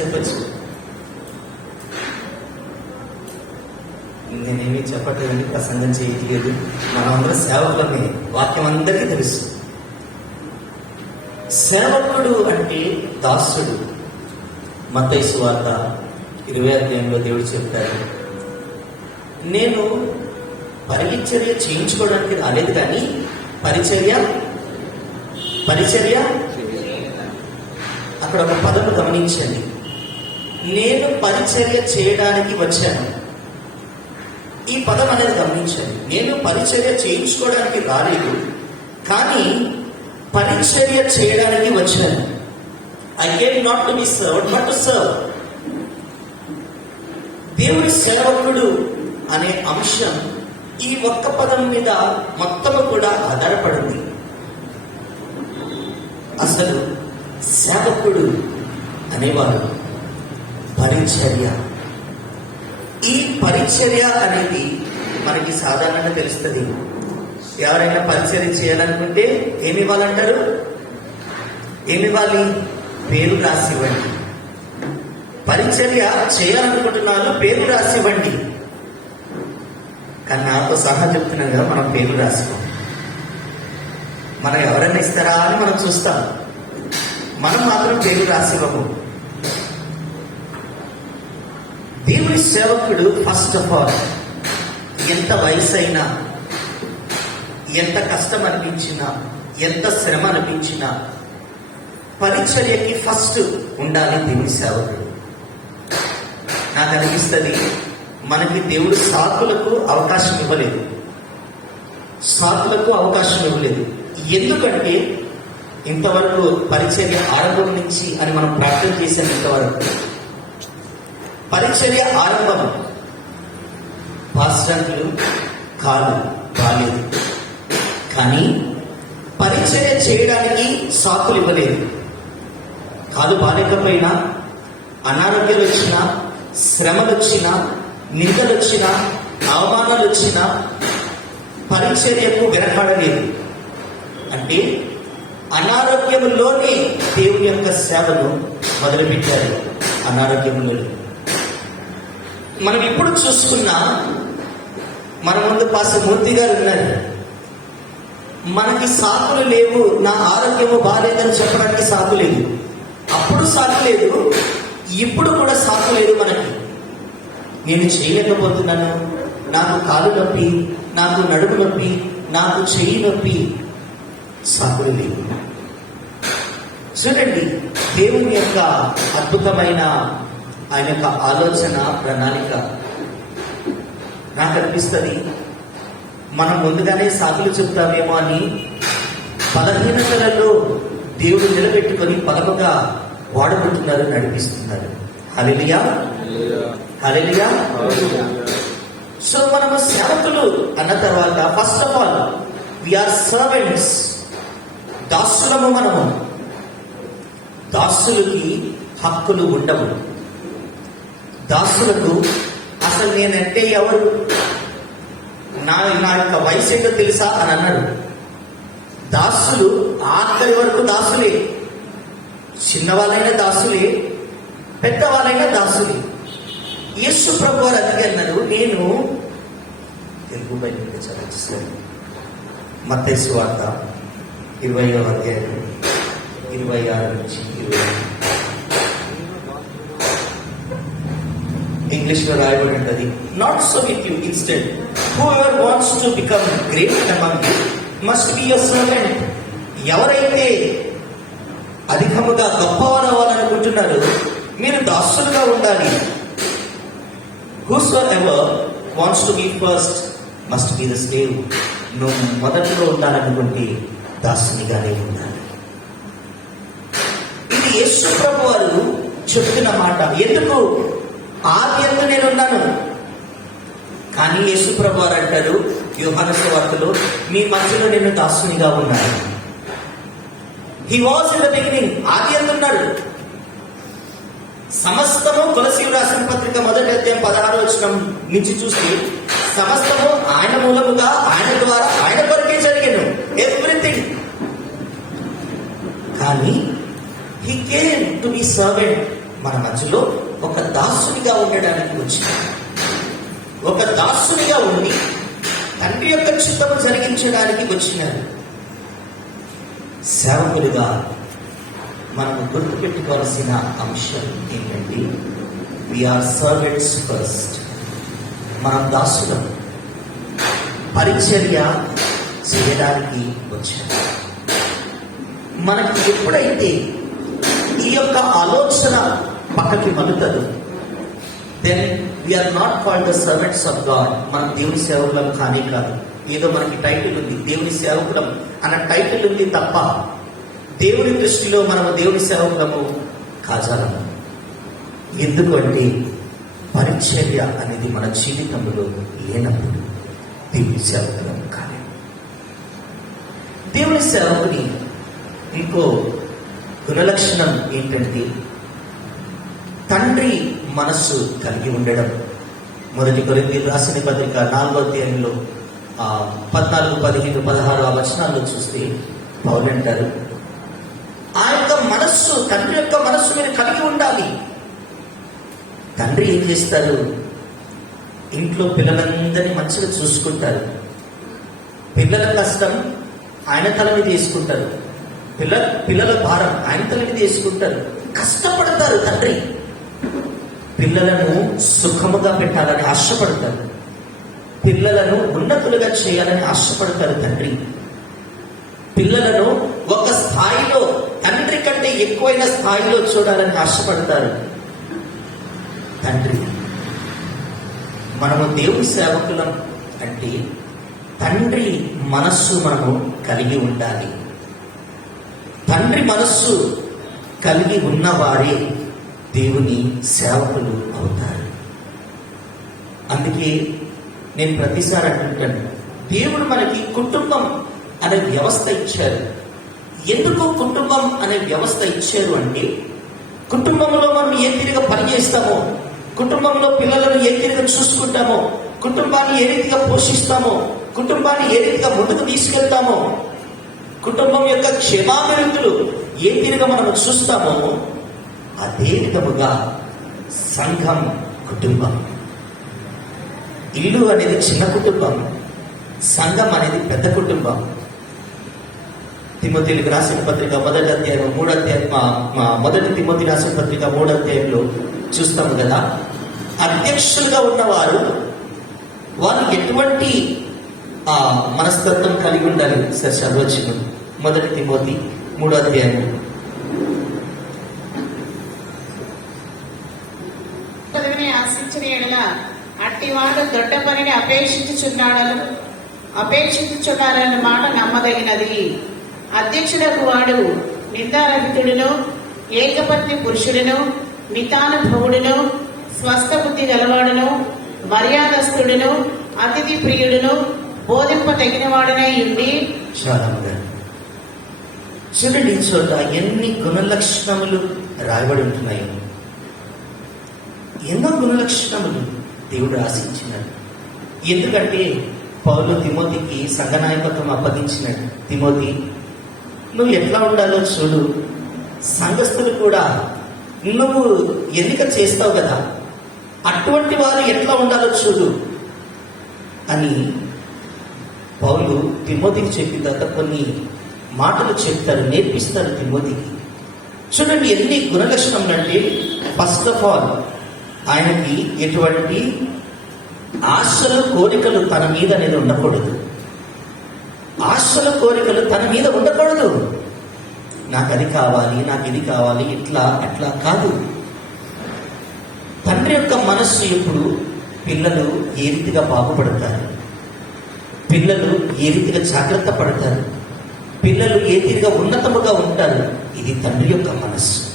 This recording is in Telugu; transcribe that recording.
చెప్పచ్చు. నేనేమీ చెప్పట్లేదండి ప్రసంగం చేయట్లేదు. మనమందరం సేవకులని వాక్యం అందరికీ తెలుసు. సేవకుడు అంటే దాసుడు. మతైసు వార్త ఇరవై అధ్యాయంలో దేవుడు చెప్తాడు. నేను పరిచర్య చేయించుకోవడానికి రాలేదు కానీ పరిచర్య పరిచర్య అక్కడ ఒక పదము గమనించండి. నేను పరిచర్య చేయడానికి వచ్చాను. ఈ పదం అనేది గమనించండి. నేను పరిచర్య చేయించుకోవడానికి రాలేదు కానీ పరిచర్య చేయడానికి వచ్చాను. I came not to be serve not to serve దేవుడి సేవకుడు అనే అంశం ఈ ఒక్క పదం మీద మొత్తం కూడా ఆధారపడింది. అసలు సేవకుడు అనేవారు పరిచర్య. ఈ పరిచర్య అనేది మనకి సాధారణంగా తెలుస్తుంది. ఎవరైనా పరిచర్య చేయాలనుకుంటే ఏమి ఇవ్వాలంటారు? ఏమి ఇవ్వాలి? పేరు రాసి ఇవ్వండి. పరిచర్య చేయాలనుకుంటున్నాను పేరు రాసి ఇవ్వండి. కానీ నాతో సహా చెప్తున్నాను కదా మనం పేరు రాసుకోం. మనం ఎవరైనా ఇస్తారా అని మనం చూస్తాం. మనం మాత్రం పేరు రాసి ఇవ్వము దేవుడి సేవకుడు ఫస్ట్ ఆఫ్ ఆల్ ఎంత వయసు అయినా ఎంత కష్టం అనిపించినా ఎంత శ్రమ అనిపించినా పరిచర్యకి ఫస్ట్ ఉండాలి దేవుడి సేవకుడు. నాకు అనిపిస్తుంది మనకి దేవుడు సాకులకు అవకాశం ఇవ్వలేదు. సాకులకు అవకాశం ఇవ్వలేదు. ఎందుకంటే ఇంతవరకు పరిచర్య ఆరంభం నుంచి అని మనం ప్రార్థన చేసాం ఇంతవరకు పరిచర్య ఆరంభం. పాశ్రాంతులు కాదు బాలేదు కానీ పరిచర్య చేయడానికి సాకులు ఇవ్వలేదు. కాదు బాలేకపోయినా అనారోగ్యాలు వచ్చినా శ్రమలు వచ్చినా నిందలు వచ్చినా అవమానాలు వచ్చినా పరిచర్యకు వెనకాడలేదు. అంటే అనారోగ్యంలోనే దేవుని యొక్క సేవను మొదలుపెట్టారు అనారోగ్యంలోనే మనం ఇప్పుడు చూసుకున్నా మన ముందు పాస మూర్తి గారు ఉన్నారు. మనకి సాకులు లేవు నా ఆరోగ్యము బాగాలేదని చెప్పడానికి సాకు లేదు. అప్పుడు సాకు లేదు ఇప్పుడు కూడా సాకు లేదు మనకి. నేను చేయలేకపోతున్నాను. నాకు కాలు నొప్పి నాకు నడుము నొప్పి నాకు చెయ్యి నొప్పి సాకులు లేవు. చూడండి దేవుని యొక్క అద్భుతమైన ఆయన యొక్క ఆలోచన ప్రణాళిక నాకు అనిపిస్తుంది మనం ముందుగానే సాకులు చెప్తామేమో అని బలహీనతలలో దేవుడు నిలబెట్టుకొని పలకగా వాడుకుంటున్నారు నడిపిస్తున్నారు. హలిలియా హలిలియా సో మనము సేవకులు అన్న తర్వాత first of all are servants దాసులము మనము. దాసులకి హక్కులు ఉండవు. దాసులకు అసలు నేనంటే ఎవరు? నా నా యొక్క వయసు ఏంటో తెలుసా అని అన్నాడు. దాసులు ఆఖరి వరకు దాసులే. చిన్నవాళ్ళైనా దాసులే పెద్దవాళ్ళైనా దాసులే. యేసు ప్రభు వారు అందుకే అన్నారు నేను తెలుగు బయట చదివిస్తాను మత్స్సు వార్త ఇరవై అధ్యాయం ఇరవై ఆరు నుంచి ఇరవై ఇంగ్లీష్లో రాయబడి ఉంటుంది. Not so with you instant whoever wants to become great among you must be your servant ఎవరైతే అధికముగా గొప్పవారు అవ్వాలనుకుంటున్నారు మీరు దాసులుగా ఉండాలి. Whoever wants to be first must be the slave నువ్వు మొదటిలో ఉండాలనుకుంటే దాసునిగానే ఉండాలి. ఇది యేసు ప్రభు వారు చెప్తున్న మాట. ఎందుకు? ఆది నేనున్నాను. కానీ యేసు ప్రభు వారు అంటారు యోహాను మీ మధ్యలో నేను దాసునిగా ఉన్నాను. He was in the beginning ఆది ఉన్నాడు. సమస్తము తులసి రాసిన పత్రిక మొదటి అధ్యాయం పదహారు వచ్చిన నుంచి చూస్తే సమస్తము ఆయన మూలముగా ఆయన ద్వారా ఆయన కొరకే జరిగాను ఎవ్రీథింగ్ కానీ he came to be servant మన మధ్యలో ఒక దాసునిగా ఉండడానికి వచ్చినాడు ఒక దాసునిగా ఉండి తండ్రి యొక్క చిత్తము జరిగించడానికి వచ్చినాడు. సేవకులుగా మనము గుర్తుపెట్టుకోవాల్సిన అంశం ఏంటండి వీఆర్ సర్వెంట్స్ ఫస్ట్ మనం దాసులం. పరిచర్య చేయడానికి వచ్చాము మనకి ఎప్పుడైతే ఈ యొక్క ఆలోచన పక్కకి మలుతుంది then we are not called the servants of God మనం దేవుని సేవకులం కానీ కాదు. ఏదో మనకి టైటిల్ ఉంది దేవుని సేవకులం అన్న టైటిల్ ఉంది తప్ప దేవుని దృష్టిలో మనము దేవుని సేవకులము కాజాలము. ఎందుకంటే పరిచర్య అనేది మన జీవితంలో లేనప్పుడు దేవుని సేవకులం కానీ దేవుని సేవకుని ఇంకో గుణలక్షణం ఏంటంటే తండ్రి మనస్సు కలిగి ఉండడం. మొదటి కొరింది రాసిన పత్రిక నాలుగో తేదీలో పద్నాలుగు పదిహేను పదహారు ఆ వచనాల్లో చూస్తే పౌలు ఆ యొక్క మనస్సు తండ్రి యొక్క మనస్సు మీరు కలిగి ఉండాలి. తండ్రి ఏం చేస్తారు? ఇంట్లో పిల్లలందరినీ మంచిగా చూసుకుంటారు. పిల్లల కష్టం ఆయన తల మీద తీసుకుంటారు పిల్ల పిల్లల భారం ఆయన తల మీద తీసుకుంటారు కష్టపడతారు తండ్రి. పిల్లలను సుఖముగా పెట్టాలని ఆశపడతారు. పిల్లలను ఉన్నతులుగా చేయాలని ఆశపడతారు తండ్రి. పిల్లలను ఒక స్థాయిలో తండ్రి కంటే ఎక్కువైన స్థాయిలో చూడాలని ఆశపడతారు తండ్రి. మనము దేవుని సేవకులం అంటే తండ్రి మనస్సు మనము కలిగి ఉండాలి. తండ్రి మనస్సు కలిగి ఉన్నవారే దేవుని సేవకులు అవుతారు. అందుకే నేను ప్రతిసారి అంటుంటాను దేవుడు మనకి కుటుంబం అనే వ్యవస్థ ఇచ్చారు. ఎందుకు కుటుంబం అనే వ్యవస్థ ఇచ్చారు అంటే కుటుంబంలో మనం ఏ తీరుగా పనిచేస్తామో కుటుంబంలో పిల్లలను ఏ తీరుగా చూసుకుంటామో కుటుంబాన్ని ఏ రీతిగా పోషిస్తామో కుటుంబాన్ని ఏ రీతిగా ముందుకు తీసుకెళ్తామో కుటుంబం యొక్క క్షేమాభివృద్ధులు ఏ తీరుగా మనం చూస్తామో అదే విధముగా సంఘం కుటుంబం. ఇల్లు అనేది చిన్న కుటుంబం సంఘం అనేది పెద్ద కుటుంబం. తిమ్మతిలకు రాసిన పత్రిక మొదటి అధ్యాయం మూడు అధ్యాయం మా- మొదటి తిమ్మతి రాసిన పత్రిక మూడు అధ్యాయంలో చూస్తాము కదా. అధ్యక్షులుగా ఉన్నవారు వారు ఎటువంటి ఆ, మనస్తత్వం కలిగి ఉండాలి? సార్ చదవచ్చు మొదటి తిమ్మతి మూడో అధ్యాయం ఆశించిన ఎడల అట్టివాడు దొడ్డ పనిని అపేక్షించుచున్నాడను అపేక్షించుచున్నారన్న మాట నమ్మదగినది. అధ్యక్షుడకు వాడు నిందారహితుడును ఏకపత్ని పురుషుడును మితానుభవుడును స్వస్థ బుద్ధి గలవాడును మర్యాదస్తుడును అతిథి ప్రియుడును బోధింప తగినవాడనై ఉండి చాలా చూడండి చోట ఎన్ని గుణలక్షణములు రాయబడి ఉంటున్నాయి. ఎన్నో గుణలక్షణములు దేవుడు ఆశించినాడు. ఎందుకంటే పౌలు తిమోతికి సంఘనాయకత్వం అప్పగించినాడు. తిమోతి నువ్వు ఎట్లా ఉండాలో చూడు. సంఘస్థులు కూడా నువ్వు ఎన్నిక చేస్తావు కదా. అటువంటి వారు ఎట్లా ఉండాలో చూడు. అని పౌలు తిమ్మోతికి చెప్పిన తర్వాత కొన్ని మాటలు చెప్తారు నేర్పిస్తారు తిమ్మోతికి చూడండి ఎన్ని గుణలక్షణములు అంటే ఫస్ట్ ఆఫ్ ఆల్ ఆయనకి ఎటువంటి ఆశలు కోరికలు తన మీద అనేది ఉండకూడదు. ఆశల కోరికలు తన మీద ఉండకూడదు. నాకు అది కావాలి నాకు ఇది కావాలి ఇట్లా అట్లా కాదు. తండ్రి యొక్క మనస్సు ఎప్పుడు పిల్లలు ఏ రీతిగా బాగుపడతారు? పిల్లలు ఏ రీతిగా జాగ్రత్త పడతారు? పిల్లలు ఏ రీతిగా ఉన్నతముగా ఉంటారు? ఇది తండ్రి యొక్క మనస్సు.